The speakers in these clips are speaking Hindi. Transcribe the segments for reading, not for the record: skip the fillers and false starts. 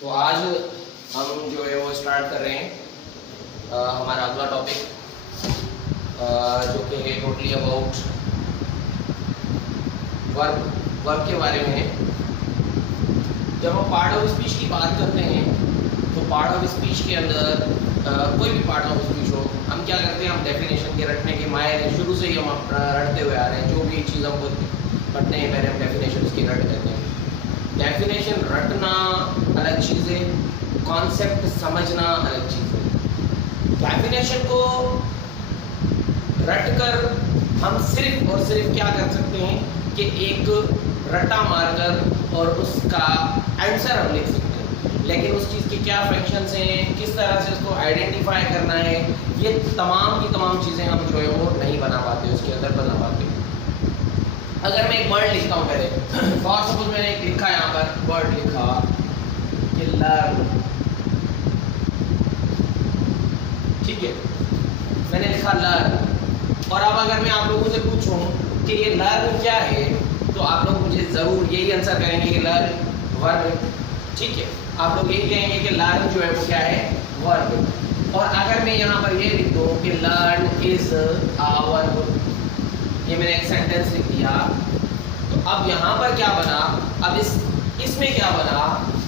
तो आज हम जो है वो स्टार्ट कर रहे हैं हमारा अगला टॉपिक जो कि है टोटली अबाउट वर्ब के बारे में है। जब हम पार्ट ऑफ स्पीच की बात करते हैं तो पार्ट ऑफ स्पीच के अंदर कोई भी पार्ट ऑफ स्पीच हो, हम क्या करते हैं, हम डेफिनेशन के रटने के माहिर हैं, शुरू से ही हम रटते हुए आ रहे हैं। जो भी चीज़ हमको रटने हैं पहले हम डेफिनेशन उसकी रट देते हैं। डेफिनेशन रटना अलग चीज़ है, कॉन्सेप्ट समझना अलग चीज़ है। डेफिनेशन को रट कर हम सिर्फ और सिर्फ क्या कर सकते हैं कि एक रटा मारकर और उसका आंसर हम लिख सकते हैं, लेकिन उस चीज़ के क्या फंक्शंस हैं, किस तरह से उसको आइडेंटिफाई करना है, ये तमाम की तमाम चीज़ें हम जो है वो नहीं बना पाते, उसके अंदर बना पाते। अगर मैं एक वर्ड लिखता हूँ पहले, फॉर सपोज मैंने एक लिखा यहाँ पर वर्ड लिखा कि लर्न, ठीक है, मैंने लिखा लर्न। और अब अगर मैं आप लोगों से पूछूं कि ये लर्न क्या है, तो आप लोग मुझे ज़रूर यही आंसर करेंगे कि लर्न वर्ब, ठीक है। आप लोग यही कहेंगे कि लर्न जो है वो क्या है, वर्ब। और अगर मैं यहाँ पर ये लिख दूँ कि लर्न इज अ वर्ब, ये मैंने एक सेंटेंस लिख दिया, तो अब यहाँ पर क्या बना, अब इसमें क्या बना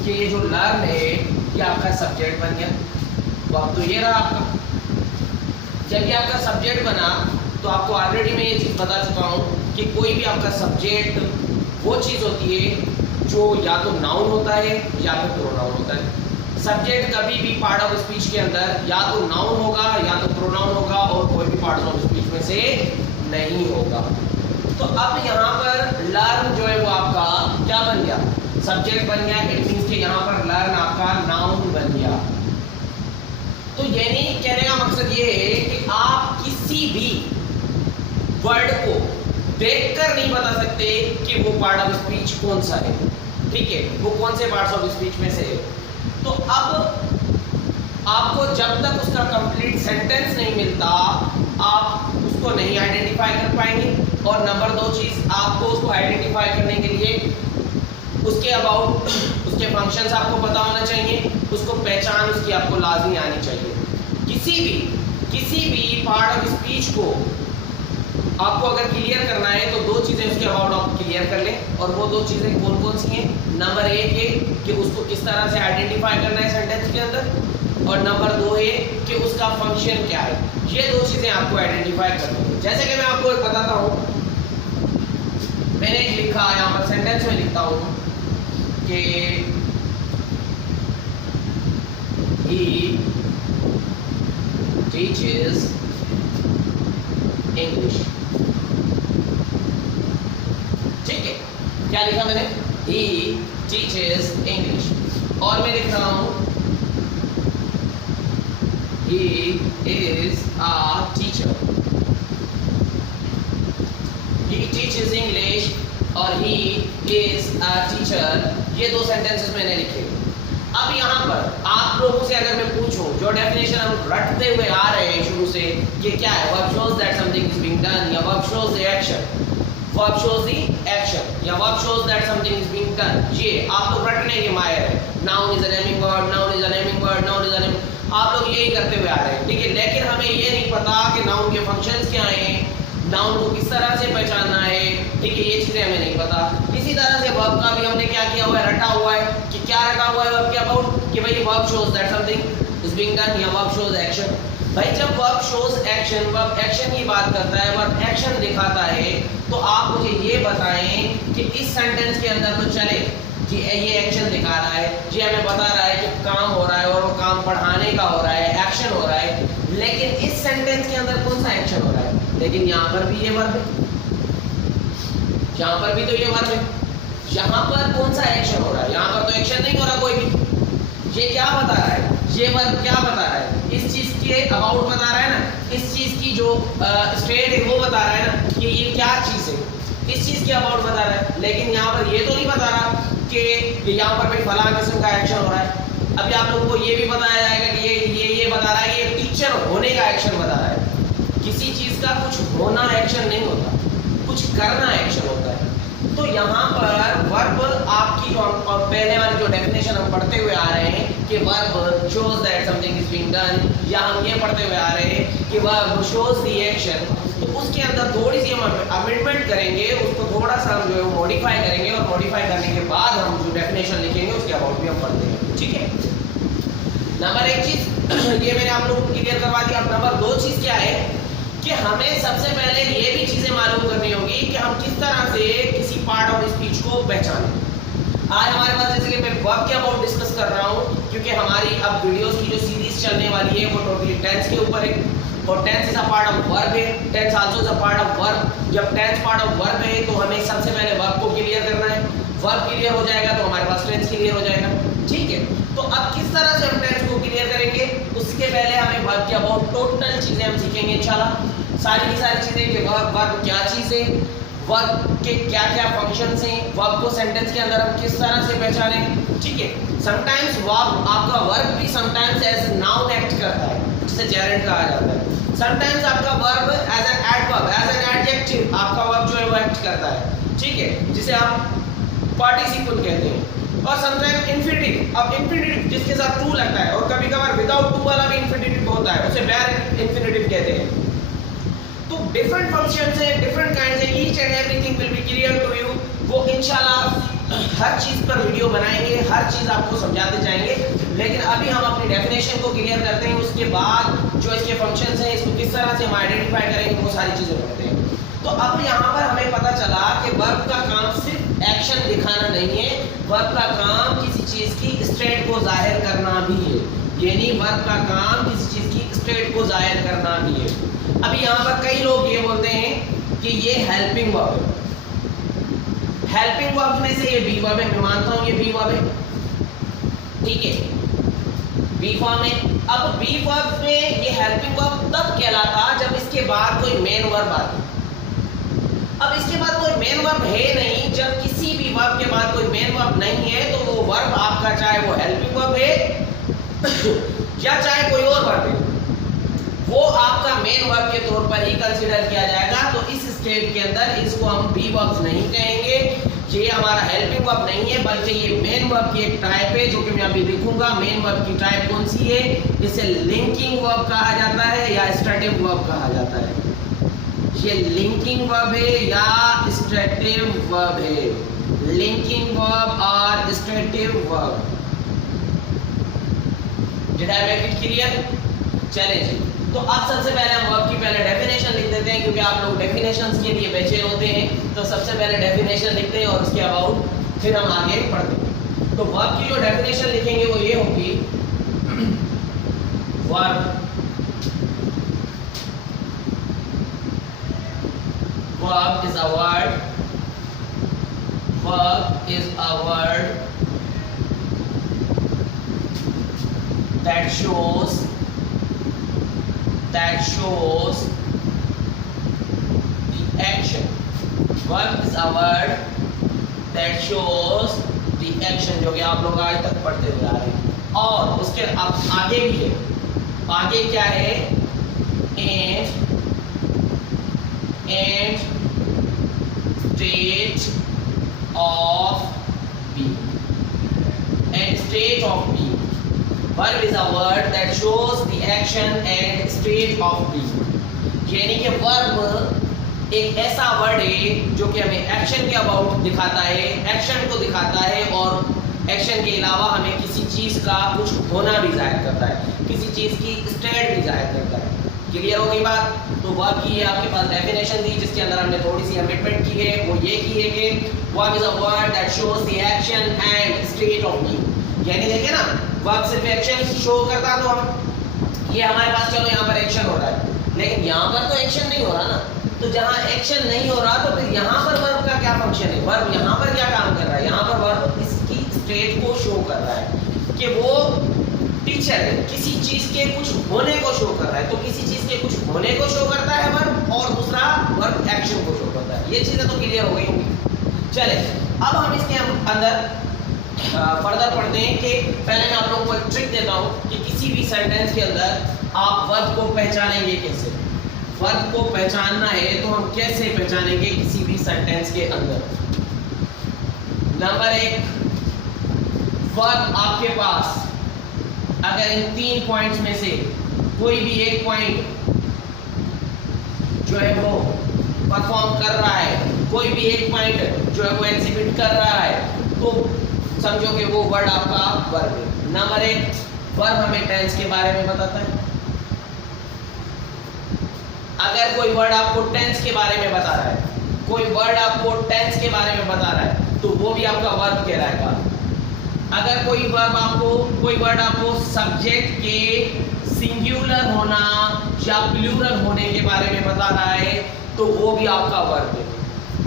कि ये जो लर्न है ये आपका सब्जेक्ट बन गया। तो अब तो ये रहा आपका, जब ये आपका सब्जेक्ट बना तो आपको ऑलरेडी मैं ये चीज़ बता चुका हूँ कि कोई भी आपका सब्जेक्ट वो चीज़ होती है जो या तो नाउन होता है या फिर प्रोनाउन होता है। सब्जेक्ट कभी भी पार्ट ऑफ स्पीच के अंदर या तो नाउन होगा या तो प्रोनाउन होगा, और कोई भी पार्ट ऑफ स्पीच में से नहीं होगा। तो अब यहाँ पर लर्न जो है वो आपका क्या बन गया, सब्जेक्ट बन गया। इट मींस कि यहाँ पर लर्न आपका नाउन बन गया। तो यानी कहने का मकसद ये है कि आप किसी भी वर्ड को देखकर नहीं बता सकते कि वो पार्ट ऑफ स्पीच कौन सा है, ठीक है, वो कौन से पार्ट्स ऑफ स्पीच में से है। तो अब आपको जब तक उसका कंप्लीट सेंटेंस नहीं मिलता आप उसको नहीं आइडेंटिफाई कर पाएंगे। और नंबर 2 चीज़, आपको उसको आइडेंटिफाई करने के लिए उसके अबाउट उसके फंक्शंस आपको पता होना चाहिए, उसको पहचान उसकी आपको लाजमी आनी चाहिए। किसी भी पार्ट ऑफ स्पीच को आपको अगर क्लियर करना है तो 2 चीज़ें उसके अबाउट आप क्लियर कर लें, और वो 2 चीज़ें कौन कौन सी हैं। नंबर 1 है कि उसको किस तरह से आइडेंटिफाई करना है सेंटेंस के अंदर, और नंबर 2 है कि उसका फंक्शन क्या है। ये 2 चीज़ें आपको आइडेंटिफाई करनी है। जैसे कि मैं आपको एक बताता हूँ, मैंने एक लिखा यहाँ पर सेंटेंस में लिखता हूँ कि he teaches English, ठीक है, क्या लिखा मैंने, he teaches English। और मैं लिख रहा हूँ he is a teacher, he teaches English और he is a teacher, ये 2 सेंटेंसेस मैंने लिखे। अब यहाँ पर आप लोगों से अगर मैं पूछूं, जो डेफिनेशन हम रटते हुए आ रहे हैं शुरू से, ये क्या है, verb shows that something is being done, या verb shows the action, verb shows the action, या verb shows that something is being done, ये आप लोग रटने के माहिर हैं। Noun is a naming word, noun is a naming word, noun is a name, आप लोग यही करते हुए आ रहे हैं, ठीक है। लेकिन हमें ये नहीं पता कि नाउन के फंक्शंस क्या हैं, नाउन को किस तरह से पहचानना है, ठीक है, ये चीज़ें हमें नहीं पता। इसी तरह से वर्ब का भी हमने क्या किया हुआ है, रटा हुआ है कि क्या रटा हुआ है वर्ब के अबाउट, कि भाई verb shows that something is being done, या वर्ब शोज एक्शन। भाई जब verb shows action, verb action की बात करता है, वर्ब एक्शन दिखाता है, तो आप मुझे ये बताएं कि इस सेंटेंस के अंदर तो चले कि ये एक्शन दिखा रहा है, ये हमें बता रहा है कि काम हो रहा है और वो काम पढ़ाने का हो रहा है, एक्शन हो रहा है, लेकिन इस सेंटेंस के अंदर कौन सा एक्शन हो रहा है, लेकिन यहाँ पर भी ये वर्ब है, यहाँ पर भी तो ये वर्ब है, यहाँ पर कौन सा एक्शन हो रहा है, यहाँ पर तो एक्शन नहीं हो रहा कोई भी। ये क्या बता रहा है, ये वर्ब क्या बता रहा है, इस चीज़ के अबाउट बता रहा है ना, इस चीज़ की जो स्टेट है वो बता रहा है ना कि ये क्या चीज़ है, इस चीज़ के अबाउट बता रहा है। लेकिन यहाँ पर ये तो नहीं बता रहा कि यहाँ पर भाई फलां किस्म का एक्शन हो रहा है। अभी आप लोगों को ये भी बताया जाएगा कि ये बता रहा है कि ये टीचर होने का एक्शन बता रहा है। किसी चीज़ का कुछ होना एक्शन नहीं होता, कुछ करना एक्शन होता है। तो यहाँ पर वर्ब आपकी जो पहले वाली जो डेफिनेशन हम पढ़ते हुए आ रहे हैं कि verb shows that something is being done, या हम ये पढ़ते हुए आ रहे हैं कि वर्ब शोज द एक्शन, तो उसके अंदर थोड़ी सी हम अमेंडमेंट करेंगे, उसको थोड़ा सा हम जो है मॉडिफाई करेंगे, और मॉडिफाई करने के बाद हम जो डेफिनेशन लिखेंगे उसके अबाउट भी हम पढ़ते हैं। ठीक है, नंबर एक चीज ये मैंने आप लोगों को क्लियर करवा दिया। अब नंबर दो चीज क्या है कि हमें सबसे पहले ये भी चीजें मालूम करनी होगी कि हम किस तरह से किसी पार्ट ऑफ स्पीच को पहचानें। आज हमारे पास जैसे कि मैं वर्ब के अबाउट डिस्कस कर रहा हूँ, क्योंकि हमारी अब वीडियोस की जो सीरीज चलने वाली है वो टोटली टेंस के ऊपर है, और tense is a part of verb है, tense also is a part of verb. जब टेंस पार्ट ऑफ वर्ब है तो हमें सबसे पहले वर्ब को क्लियर करना है, वर्ब क्लियर हो जाएगा तो हमारे पास टेंस क्लियर हो जाएगा। ठीक है, तो अब किस तरह से हम टेंस को क्लियर करेंगे, उसके पहले हमें वर्ब के अबाउट टोटल चीजें हम सीखेंगे इंशाल्लाह, सारी की सारी चीजें कि वर्ब क्या चीज है, वर्ब के क्या क्या फंक्शंस हैं, वर्ब को सेंटेंस के अंदर हम किस तरह से पहचानें। ठीक है, समटाइम्स वर्ब आपका वर्ब भी समटाइम्स एज नाउन एक्ट करता है, जिसे जेरेंड कहा जाता है। समटाइम्स आपका verb as an adverb, as an adjective आपका वर्ब जो है वो एक्ट करता है। ठीक है, जिसे आप पार्टिसिपल कहते हैं, और समटाइम्स इंफिनिटिव, अब इंफिनिटिव जिसके साथ टू लगता है, और कभी-कभार विदाउट टू वाला भी इंफिनिटिव होता है, उसे बेयर इंफिनिटिव कहते हैं। तो डिफरेंट फंक्शंस है, डिफरेंट काइंड्स है, each and everything will be clear to you. वो इंशाल्लाह हर चीज पर वीडियो बनाएंगे, हर चीज आपको समझाते जाएंगे, लेकिन अभी हम अपनी डेफिनेशन को क्लियर करते हैं, उसके बाद जो इसके फंक्शंस हैं इसको किस तरह से हम आइडेंटिफाई करेंगे वो सारी चीजें करते हैं। तो अब यहाँ पर हमें पता चला कि वर्ब का काम सिर्फ एक्शन दिखाना नहीं है, वर्ब का काम किसी चीज की स्टेट को जाहिर करना भी है, यानी वर्ब का काम किसी चीज की स्टेट को जाहिर करना भी है। अभी यहाँ पर कई लोग ये बोलते हैं कि ये हेल्पिंग वर्ब है, हेल्पिंग वर्ब में से ये बी वर्ब है, मैं मानता हूँ ये बी वर्ब है। ठीक है, बी फॉर्म है। अब बी वर्ब में ये हेल्पिंग वर्ब तब कहलाता जब इसके बाद कोई मेन वर्ब आता। अब इसके बाद कोई मेन वर्ब है नहीं, जब किसी भी वर्ब के बाद कोई मेन वर्ब नहीं है तो वो वर्ब आपका चाहे वो हेल्पिंग वर्ब है या चाहे कोई और वर्ब है, वो आपका मेन वर्ब के तौर पर ही कंसीडर किया जाएगा। तो इस स्टेट के अंदर इसको हम बी वर्ब नहीं कहेंगे, ये हमारा हेल्पिंग वर्ब नहीं है, बल्कि ये मेन वर्ब की एक टाइप है, जो कि मैं अभी लिखूंगा। मेन वर्ब की टाइप कौन सी है, इसे लिंकिंग वर्ब कहा जाता है या स्ट्रेटिव वर्ब कहा जाता है। ये लिंकिंग वर्ब है या स्ट्रेटिव वर्ब है, लिंकिंग वर्ब और stative verb. Did I make it clear? चलें जी, तो अब सबसे पहले हम वर्ब की पहले डेफिनेशन लिख देते हैं, क्योंकि आप लोग डेफिनेशंस के लिए बेचैन होते हैं। तो सबसे पहले डेफिनेशन लिखते हैं और उसके अबाउट फिर हम आगे पढ़ते हैं। तो वर्ब की जो डेफिनेशन लिखेंगे वो ये होगी, verb is a word, verb is a word that shows the action. Verb is a word that shows the action, जो कि आप लोग आज तक पढ़ते हुए आ रहे हैं। और उसके अब आगे भी है, आगे क्या है, and state of being, and state of being. Verb is a word that shows the action and state of being. यानी कि वर्ब एक ऐसा वर्ड है जो कि हमें एक्शन के अबाउट दिखाता है, एक्शन को दिखाता है, और एक्शन के अलावा हमें किसी चीज का कुछ होना भी जाहिर करता है, किसी चीज की स्टेट भी जाहिर करता है। क्लियर हो गई बात? तो वर्ब की ये आपके पास डेफिनेशन दी, जिसके अंदर हमने थोड़ी सी अमेंडमेंट की है। वो ये की है कि verb is a word that shows the action and state of being. यानी देखिए ना, वर्ब सिर्फ एक्शन शो करता, तो हम ये हमारे पास चलो यहाँ पर एक्शन हो रहा है, लेकिन यहाँ पर तो एक्शन नहीं हो रहा ना। तो जहाँ एक्शन नहीं हो रहा तो फिर यहाँ पर वर्ब का क्या फंक्शन है, वर्ब यहाँ पर क्या काम कर रहा है? यहाँ पर वर्ब इसकी स्टेट को शो कर रहा है कि वो टीचर है, किसी चीज के कुछ होने को शो कर रहा है। तो किसी चीज के कुछ होने को शो करता है वर्ब, और दूसरा वर्ब एक्शन को शो करता है। ये चीजें तो क्लियर हो गई होंगी। चले अब हम इसके अंदर फर्दर पढ़ते हैं कि पहले मैं आप लोगों को एक ट्रिक देता हूँ कि किसी भी सेंटेंस के अंदर आप वर्ब को पहचानेंगे कैसे। वर्ब को पहचानना है तो हम कैसे पहचानेंगे किसी भी सेंटेंस के अंदर। नंबर 1, वर्ब आपके पास अगर इन 3 पॉइंट्स में से कोई भी एक पॉइंट जो है वो परफॉर्म कर रहा है, कोई भी एक पॉइंट जो है वो एग्जिबिट कर रहा है, तो समझो कि वो वर्ड आपका वर्ब है। नंबर 1, वर्ब हमें टेंस के बारे में बताता है। अगर कोई वर्ड आपको टेंस के बारे में बता रहा है, कोई वर्ड आपको टेंस के बारे में बता रहा है, तो वो भी आपका वर्ब कहलाएगा। अगर कोई वर्ड आपको सब्जेक्ट के सिंगुलर होना या प्लूरल होने के बारे में बता रहा है, तो वो भी आपका वर्ब है।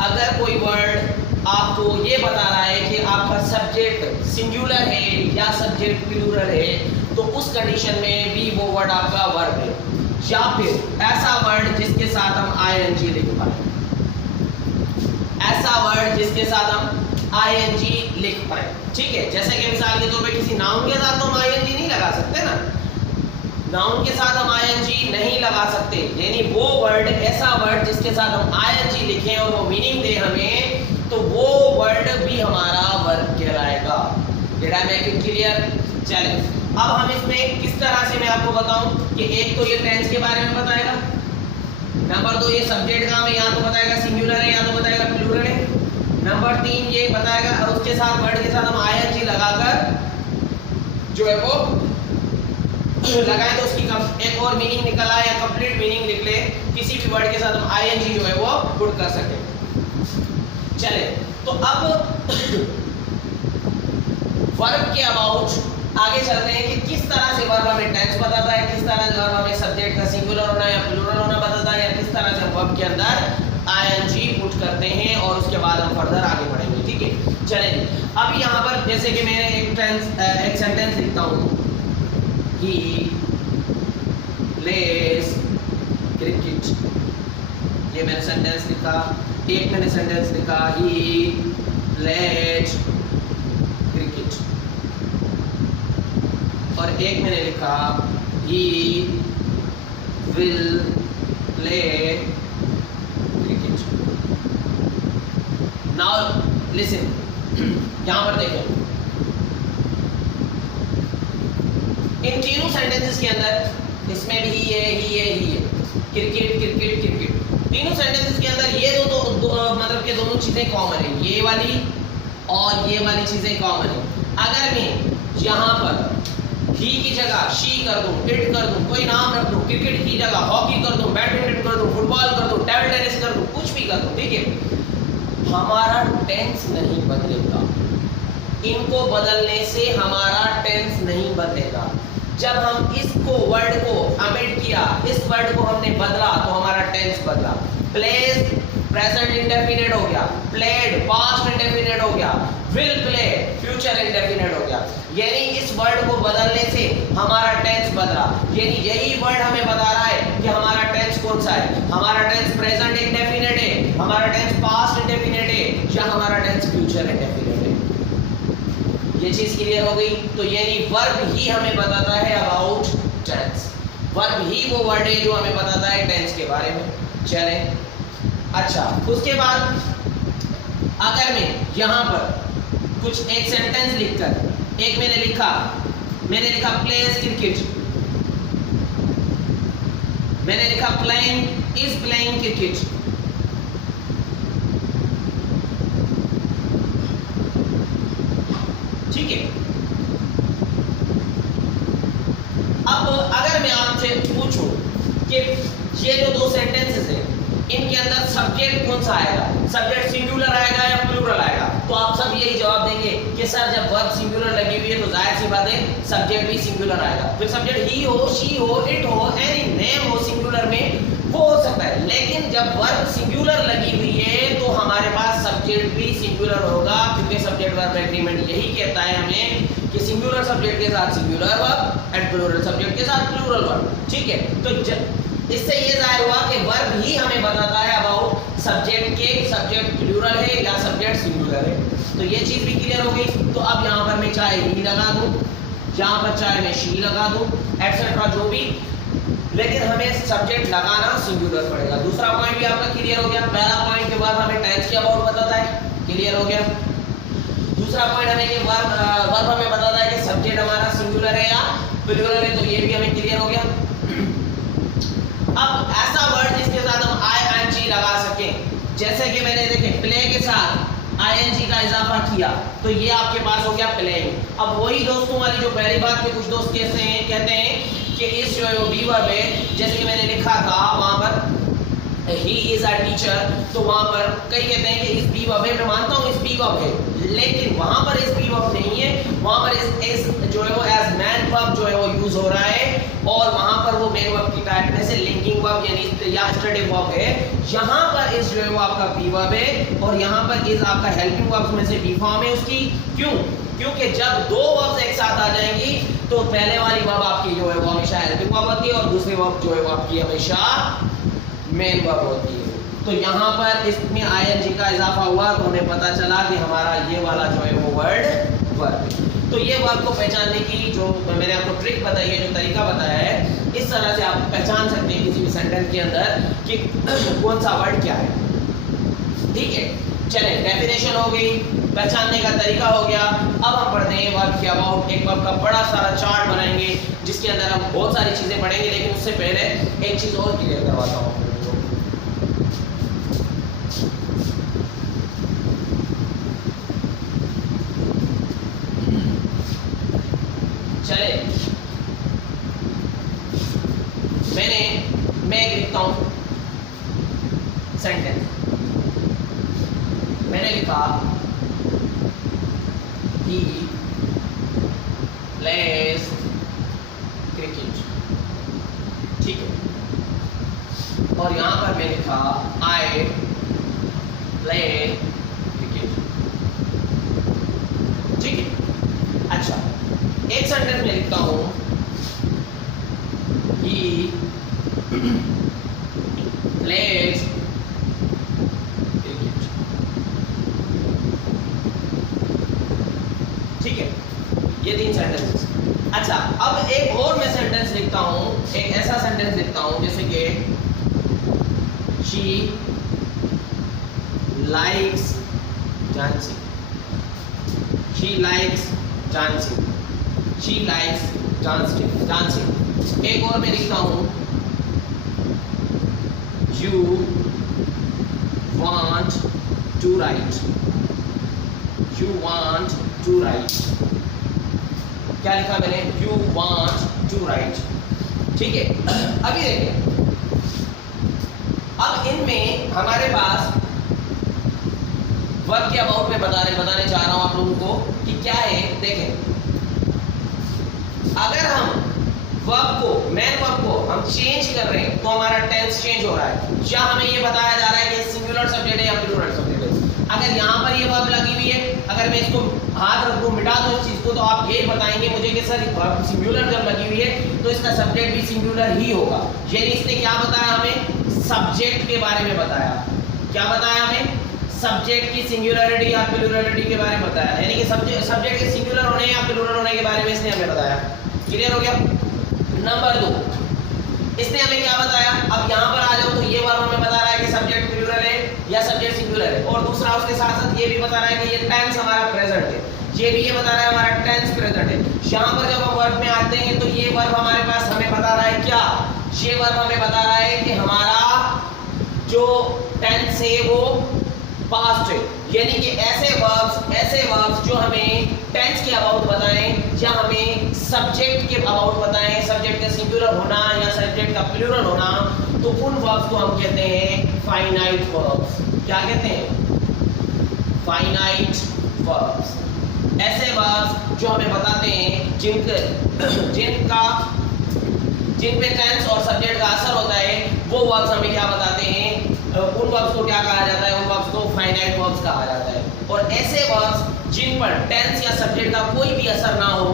अगर कोई वर्ड आपको ये बता रहा है कि आपका सब्जेक्ट सिंगुलर है या सब्जेक्ट प्लूरल है, तो उस कंडीशन में भी वो वर्ड आपका वर्ब है। या फिर ऐसा वर्ड जिसके साथ हम आईएनजी लिख पाए, ऐसा वर्ड जिसके साथ हम आईएनजी लिख पाए, ठीक है। जैसे कि मिसाल के तौर पे किसी नाउन के साथ तो हम आईएनजी नहीं लगा सकते ना, नाउन के साथ हम आईएनजी नहीं लगा सकते, यानी वो वर्ड, ऐसा वर्ड जिसके साथ हम आईएनजी लिखें और वो मीनिंग दे हमें, तो वो वर्ड भी हमारा वर्ब कहलाएगा। Did I make it clear? चलिए अब हम इसमें किस तरह से मैं आपको बताऊं कि एक तो ये टेंस के बारे में बताएगा, नंबर 2 ये सब्जेक्ट का हमें या तो बताएगा सिंगुलर है या तो बताएगा प्लूरल है, नंबर 3 ये बताएगा और उसके साथ वर्ड के साथ हम आईएनजी लगाकर जो है वो लगाए तो उसकी एक और मीनिंग निकल आए या कंप्लीट मीनिंग निकले, किसी भी वर्ड के साथ हम आईएनजी जो है वो पुट कर सके। चले तो अब वर्ब के अबाउट आगे चलते हैं कि किस तरह से वर्ब हमें टेंस बताता है, किस तरह से वर्ब हमें सब्जेक्ट का सिंगुलर होना या प्लूरल होना बताता है, या किस तरह से हम वर्ब के अंदर आईएनजी पुट करते हैं, और उसके बाद हम फर्दर आगे बढ़ेंगे, ठीक है। चलें अब यहाँ पर जैसे कि मैं एक सेंटेंस लिखता हूँ, ही प्लेज क्रिकेट, ये मैंने सेंटेंस लिखा, एक मैंने सेंटेंस लिखा ही प्लेज क्रिकेट, और एक मैंने लिखा he will play cricket. Now listen, यहां पर देखें, इन तीनों सेंटेंसेस के अंदर, इसमें भी ही है, क्रिकेट क्रिकेट क्रिकेट, तीनों सेंटेंसेस के अंदर ये दो मतलब के दोनों चीजें कॉमन है, ये वाली और ये वाली चीजें कॉमन है। अगर मैं यहाँ पर ही की जगह शी कर दूं, इट कर दूं, कोई नाम रख दूं, क्रिकेट की जगह हॉकी कर दूं, बैडमिंटन कर दूं, फुटबॉल कर दूं, टेबल टेनिस कर दूं, कुछ भी कर दूं, ठीक है, हमारा टेंस नहीं बदलेगा। इनको बदलने से हमारा टेंस नहीं बदलेगा। जब हम इसको वर्ड को अमेंड किया, इस वर्ड को हमने बदला, तो हमारा टेंस बदला। प्लेज प्रेजेंट इंडेफिनिट हो गया, प्लेड पास्ट इंडेफिनिट हो गया, विल प्ले फ्यूचर इंडेफिनिट हो गया। यानी इस वर्ड को बदलने से हमारा टेंस बदला। यानी यही वर्ड हमें बता रहा है कि हमारा टेंस कौन सा है, हमारा टेंस प्रेजेंट इंडेफिनिट है, हमारा टेंस पास्ट इंडेफिनिट है, या हमारा टेंस फ्यूचर इंडेफिनिट है। ये चीज क्लियर हो गई? तो यानी वर्ब ही हमें बताता है अबाउट टेंस, वर्ब ही वो वर्ड है जो हमें बताता है टेंस के बारे में। चले अच्छा, उसके बाद अगर मैं यहाँ पर कुछ एक सेंटेंस लिखकर, एक मैंने लिखा प्लेज क्रिकेट, मैंने लिखा प्लेइंग इज प्लेइंग क्रिकेट, ठीक है। अब अगर मैं आपसे पूछूं कि ये जो दो सेंटेंसेस हैं, इनके अंदर सब्जेक्ट कौन सा आएगा, सब्जेक्ट सिंगुलर आएगा या प्लूरल आएगा, तो आप सब यही जवाब देंगे कि सर जब वर्ब सिंगुलर लगी हुई है तो जाहिर सी बात है सब्जेक्ट भी सिंगुलर आएगा। फिर सब्जेक्ट ही हो, शी हो, इट हो, एनी नेम हो सिंगुलर में, वो हो सकता है, लेकिन जब वर्ब सिंगुलर लगी हुई है तो हमारे पास सब्जेक्ट भी सिंगुलर होगा, क्योंकि सब्जेक्ट वर्ब एग्रीमेंट यही कहता है हमें कि सिंगुलर सब्जेक्ट के साथ singular verb and plural subject के साथ प्लूरल वर्ब, ठीक है। तो इससे ये जाहिर हुआ कि वर्ब ही हमें बताता है अबाउट सब्जेक्ट के सब्जेक्ट प्लूरल है या सब्जेक्ट सिंगुलर है। तो ये चीज भी क्लियर हो गई। तो अब यहाँ पर मैं चाहे ही लगा दूं, यहाँ पर चाहे मैं शी लगा दूं, एटसेट्रा जो भी, लेकिन हमें सब्जेक्ट लगाना सिंगुलर पड़ेगा। दूसरा पॉइंट भी आपका क्लियर हो गया। पहला पॉइंट के बाद हमें टेंस के अबाउट बताता है, क्लियर हो गया। दूसरा पॉइंट हमें कि वर्ब हमें बताता है कि सब्जेक्ट हमारा सिंगुलर है या प्लूरल है, तो ये भी हमें क्लियर हो गया। अब ऐसा वर्ड जिसके साथ हम ing लगा सकें, जैसे कि मैंने देखे प्ले के साथ ing का इजाफा किया, तो ये आपके पास हो गया प्लेइंग। अब वही दोस्तों वाली जो पहली बात पे कुछ दोस्त कहते हैं कि इस जो है वो बी वर्ब है, जैसे कि मैंने लिखा था वहां पर ही इज अ टीचर, तो वहां पर कई कहते हैं कि इस बी वर्ब है, मैं मानता हूं इस बी वर्ब है, लेकिन वहां पर इस बी वर्ब नहीं है, वहां पर इस जो है वो एज मैन वर्ब जो है वो यूज हो रहा है, और वहां पर वो मेन वर्ब की टाइप में से लिंकिंग वर्ब यानी यस्टरडे वर्ब है। यहां पर इस जो है वो आपका बी वर्ब है, और यहां पर इज आपका हेल्पिंग वर्ब में से बी फॉर्म है उसकी। क्यों? क्योंकि जब दो वर्ब्स एक साथ आ जाएंगी तो पहले वाली वर्ब आपकी जो है वो हमेशा हेल्पिंग वर्ब होती है, और दूसरी वर्ब जो है वो आपकी हमेशा मेन वर्ब होती है। तो यहाँ पर इसमें ing का इजाफा हुआ, तो हमें पता चला कि हमारा ये वाला जो है वो वर्ड वर्ब है। तो ये वर्ब को पहचानने की जो मैंने आपको ट्रिक बताई है, जो तरीका बताया है, इस तरह से आप पहचान सकते हैं किसी भी सेंटेंस के अंदर कि कौन सा वर्ड क्या है। ठीक है, चले डेफिनेशन हो गई, पहचानने का तरीका हो गया। अब हम पढ़ते हैं वर्ब के अबाउट। एक वर्ब का बड़ा सारा चार्ट बनाएंगे जिसके अंदर हम बहुत सारी चीजें पढ़ेंगे, लेकिन उससे पहले एक चीज और क्लियर करवाता हूँ। चले मैं एक लिखता हूं सेंटेंस। मैंने लिखा ही प्लेज क्रिकेट, ठीक है, और यहां पर मैं लिखा आई प्ले क्रिकेट, ठीक है। अच्छा, एक सेंटेंस में लिखता हूं he plays cricket, ठीक है, ये 3 सेंटेंसेस। अच्छा, अब एक और मैं सेंटेंस लिखता हूं, एक ऐसा सेंटेंस लिखता हूं जैसे कि she likes dancing, she likes dancing, she likes dancing। एक और मैं लिखता हूं you want to write, you want to write, क्या लिखा मैंने? you want to write, ठीक है। अभी देखिए, अब इनमें हमारे पास वर्ब के अबाउट में बताने चाह रहा हूं आप लोगों को कि क्या है। देखें, अगर हम वर्ब को, मेन वर्ब को हम चेंज कर रहे हैं तो हमारा टेंस चेंज हो रहा है, या हमें ये बताया जा रहा है कि सिंगुलर सब्जेक्ट है या प्लूरल सब्जेक्ट है। अगर यहाँ पर ये वर्ब लगी हुई है, अगर मैं इसको हाथ रख दूं, मिटा दूं इस चीज को, तो आप ये बताएंगे मुझे कि सर वर्ब सिंगुलर जब लगी हुई है तो इसका सब्जेक्ट भी सिंगुलर ही होगा। यानी इसने क्या बताया हमें? सब्जेक्ट के बारे में बताया। क्या बताया हमें? सब्जेक्ट की सिंगुलरिटी या प्लूरलिटी के बारे में बताया, यानी कि सब्जेक्ट के सिंगुलर होने या प्लूरल होने के बारे में इसने हमें बताया। क्लियर हो गया? नंबर 2, इसने हमें क्या बताया? अब यहाँ पर आ जाओ तो ये वर्ब हमें बता रहा है कि सब्जेक्ट प्लूरल है या सब्जेक्ट सिंगुलर है, और दूसरा उसके साथ साथ ये भी बता रहा है कि ये टेंस हमारा प्रेजेंट है, ये भी ये बता रहा है हमारा टेंस प्रेजेंट है। यहाँ पर जब हम वर्ब में आते हैं तो ये वर्ब हमारे पास हमें बता रहा है क्या? ये वर्ब हमें बता रहा है कि हमारा जो टेंस है वो पास्ट है, यानी कि ऐसे वर्ब्स जो हमें टेंस के अबाउट बताएं या हमें सब्जेक्ट के अबाउट बताएं, सब्जेक्ट का सिंगुलर होना या सब्जेक्ट का प्लूरल होना, तो उन वर्ब्स को हम कहते हैं फाइनाइट वर्ब्स। क्या कहते हैं? Finite verbs. ऐसे वर्ब्स जो हमें बताते हैं जिन पे टेंस और सब्जेक्ट का असर होता है, वो वर्ब्स हमें क्या बताते हैं? उन वर्ब्स को क्या कहा जाता है? उन वर्ब्स को फाइनाइट वर्ब्स कहा जाता है। और ऐसे वर्ब्स जिन पर टेंस या सब्जेक्ट का कोई भी असर ना हो,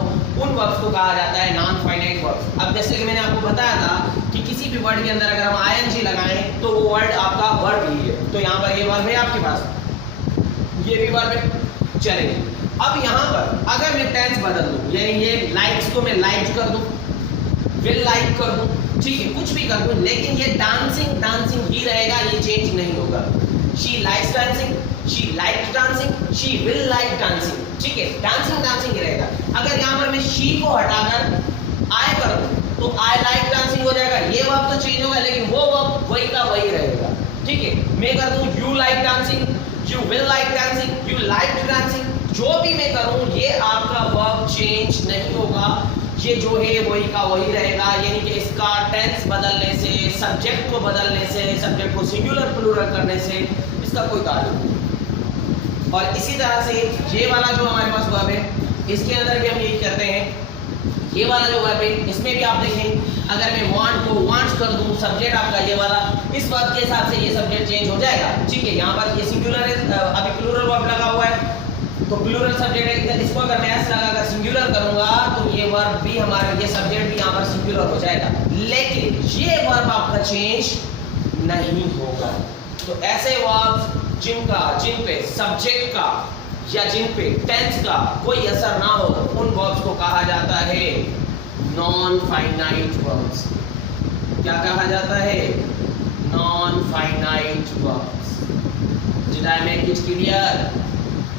उन वर्ब्स को कहा जाता है नॉन फाइनाइट वर्ब्स। अब जैसे कि मैंने आपको बताया था कि किसी भी वर्ड के अंदर अगर हम ing लगाएं तो वो वर्ड आपका वर्ब ही है। तो यहाँ पर ये वर्ब है आपके पास, ये भी वर्ब है, चलेंगे। अब यहाँ पर अगर मैं टेंस बदल दूं, यानी ये लाइक्स को मैं लाइक कर दूं, विल लाइक कर दूं, ठीक है, कुछ भी कर दूं, लेकिन ये डांसिंग ही रहेगा, ये चेंज नहीं होगा। She likes dancing, she like dancing, she will like dancing, ठीक है, डांसिंग डांसिंग ही रहेगा। अगर यहाँ पर मैं शी को हटाकर आई कर दूं तो आई लाइक डांसिंग हो जाएगा, ये वर्ब तो चेंज होगा लेकिन वो वर्ब वही का वही रहेगा, ठीक है। मैं कर दूं you like dancing, you will like dancing, you like dancing, जो भी मैं करूं ये आपका वर्ब चेंज नहीं होगा, ये जो है वही का वही रहेगा। यानी कि इसका टेंस बदलने से, सब्जेक्ट को बदलने से, सब्जेक्ट को सिंगुलर प्लूरल करने से इसका कोई ताल्लुक नहीं। और इसी तरह से ये वाला जो हमारे पास वर्ब है इसके अंदर भी हम यही करते हैं, ये वाला जो वर्ब है इसमें भी आप देखें अगर मैं वांट को वांट्स कर दूं, सब्जेक्ट आपका ये वाला, इस वर्ब के हिसाब से ये सब्जेक्ट चेंज हो जाएगा, ठीक है। यहाँ पर ये सिंगुलर है, अभी प्लूरल वर्ब लगा हुआ है तो प्लूरल सब्जेक्ट है, इसको अगर मैं एस लगाकर सिंगुलर करूंगा तो ये वर्ब भी हमारा, ये सब्जेक्ट भी यहाँ पर सिंगुलर हो जाएगा, लेकिन ये वर्ब आपका चेंज नहीं होगा। तो ऐसे वर्ब जिन पे सब्जेक्ट का या जिन पे टेंस का कोई असर ना हो उन वर्ब्स को कहा जाता है नॉन फाइनाइट वर्ब्स। क्या कहा जाता है? Non finite verbs. Did I make it clear?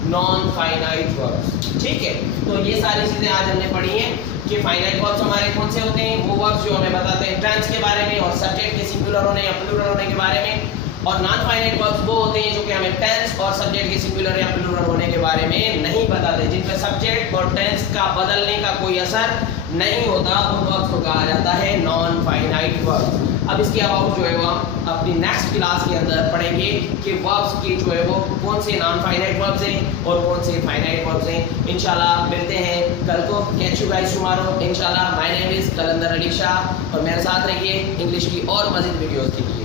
Non finite verbs, ठीक है। तो ये सारी चीजें आज हमने पढ़ी हैं कि फाइनाइट वर्ब्स हमारे कौन से होते हैं, वो वर्ब्स जो हमें बताते हैं टेंस के बारे में और सब्जेक्ट के सिंगुलर होने या प्लूरल होने के बारे में, और नॉन फाइनाइट वर्ब्स वो होते हैं जो कि हमें टेंस और सब्जेक्ट के सिंगुलर या प्लूरल होने के बारे में नहीं बताते, जिन पे सब्जेक्ट और टेंस का बदलने का कोई असर नहीं होता, उन वर्ब्स को कहा जाता है नॉन फाइनाइट वर्ब्स। अब इसके अबाउट जो है वो हम अपनी नेक्स्ट क्लास के अंदर पढ़ेंगे कि वर्ब्स की जो है वो कौन से नॉन फाइनाइट वर्ब्स हैं और कौन से फाइनाइट वर्ब्स हैं। इंशाल्लाह मिलते हैं कल को। कैच यू गाइस टुमारो इंशाल्लाह। माय नेम इज कलंदर अली शाह और मेरे साथ रहिए इंग्लिश की और मज़ीद वीडियोस के लिए।